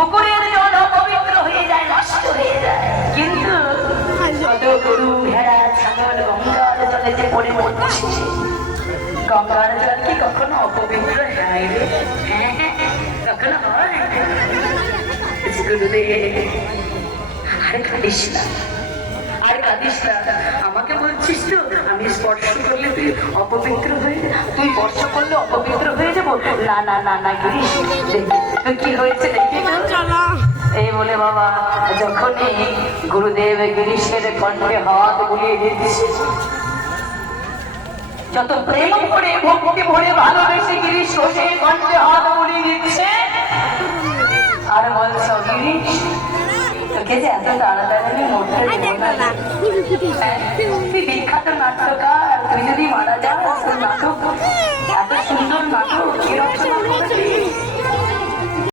পুকুরের জল অপবিত্র হয়ে যায়, নষ্ট হয়ে যায়, কিন্তু কত গরু ভেড়া ছাগল গঙ্গার জলে যে পড়ে মরছে, গঙ্গার জল কি কখনো অপবিত্র হয় রে? হ্যাঁ, কখনো হয়? গুরুদেব, আর কাঁদিস না, আর কাঁদিস না। আমাকে বলছিস তো আমি স্পর্শ করলে তুই অপবিত্র হয়ে যা, তুই স্পর্শ করলে অপবিত্র হয়ে যাবো? না না না না গিরিশ, তুই কি হয়েছে দেখি। এই বলে বাবা যখনই গুরুদেব গিরিশের কণ্ঠে হাত বুলিয়ে দিচ্ছে, যত প্রেম করে ভক্তি ভরে ভালোবেসে গিরিশ বসে কণ্ঠে হাত বুলিয়ে দিচ্ছে, আর বলছ গিরিশ তোকে যে এত তাড়াতাড়ি মরতে দেবো না। তুই বিখ্যাত নাট্যকার, তুই যদি মারা যাস নাটক, এত সুন্দর নাটক কি রচনা করবি?